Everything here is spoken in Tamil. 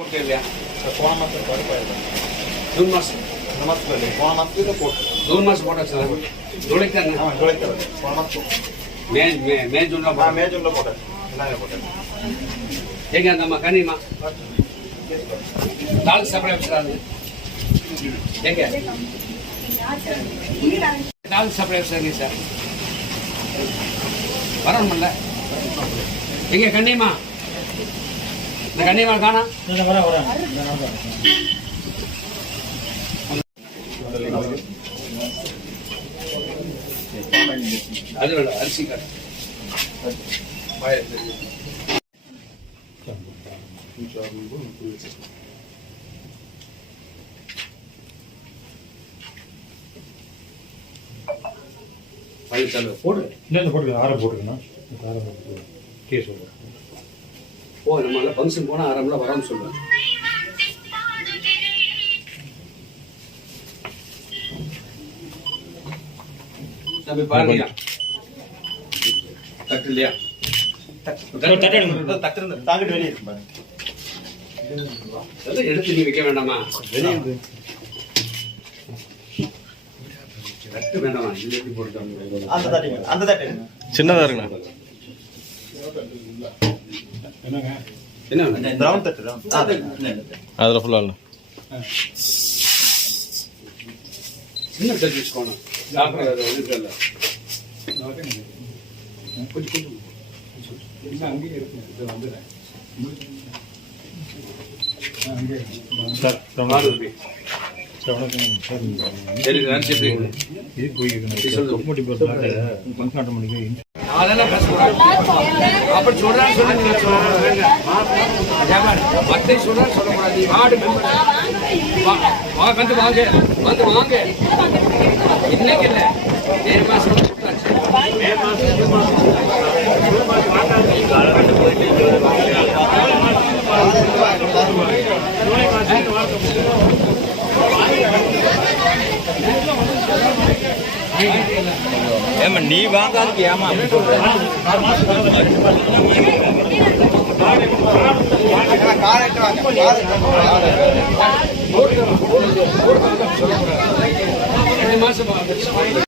ஓகே இல்லையா? போன மாதம் பருப்பாயிருக்கும். ஜூன் மாதம் இந்த மாதத்துல இல்லை, போன மாதத்துல போட்டு. ஜூன் மாதம் போட்டாச்சு. ஜூலைக்கு ஆமாம், ஜூலைக்கு போன மாதம். மே ஜூன்ல மே ஜூனில் போட்டேன். எல்லாமே போட்டேன். எங்க அந்தம்மா கனிமா தால் சாப்பிட வச்சுறாங்க. எங்க தால் சாப்பிட வச்சுறாங்க சார். வரணும்ல எங்க கண்ணியமா? இந்த கண்ணியமா காணா அது வேண்டாம். அரிசி கடை போட்டு ஆரம் போட்டுக்கணும். கேஸ் ஓ நம்ம ஃபங்க்ஷன் போனால் ஆரம்பல வரோன்னு சொல்லுவேன். தம்பி பாருங்க தட்டு இல்லையா? தாங்கிட்டு வெளியே இருக்கு பாருங்க. அதெல்லாம் எடுத்து நீ வைக்க வேண்டாமா? வெளியே தட்டு வேண்டாமா? இது எப்படி போட்டு அந்த தட்டு, அந்த தட்டு சின்னதா இருக்குண்ணா. என்ன வேணும்? பிரவுன் தட்டு. அதுல ஃபுல்லா இல்ல. சின்ன தட்டு வச்சுக்கோணும். சாப்பிட்றது ஒன்றும் இல்லை. சரி அரிசி அதெல்லாம் அப்படி சொல்றான்னு சொல்லுங்க. மத்தை சொல்றான்னு சொல்லக்கூடாது. வார்டு மெம்பர் வந்து வாங்க, வந்து வாங்க. இன்னைக்கு இல்லை, மே மாசம் மே ஏமா நீ வாங்காதுக்கு ஏமா அப்படி சொல்ற? மாசம்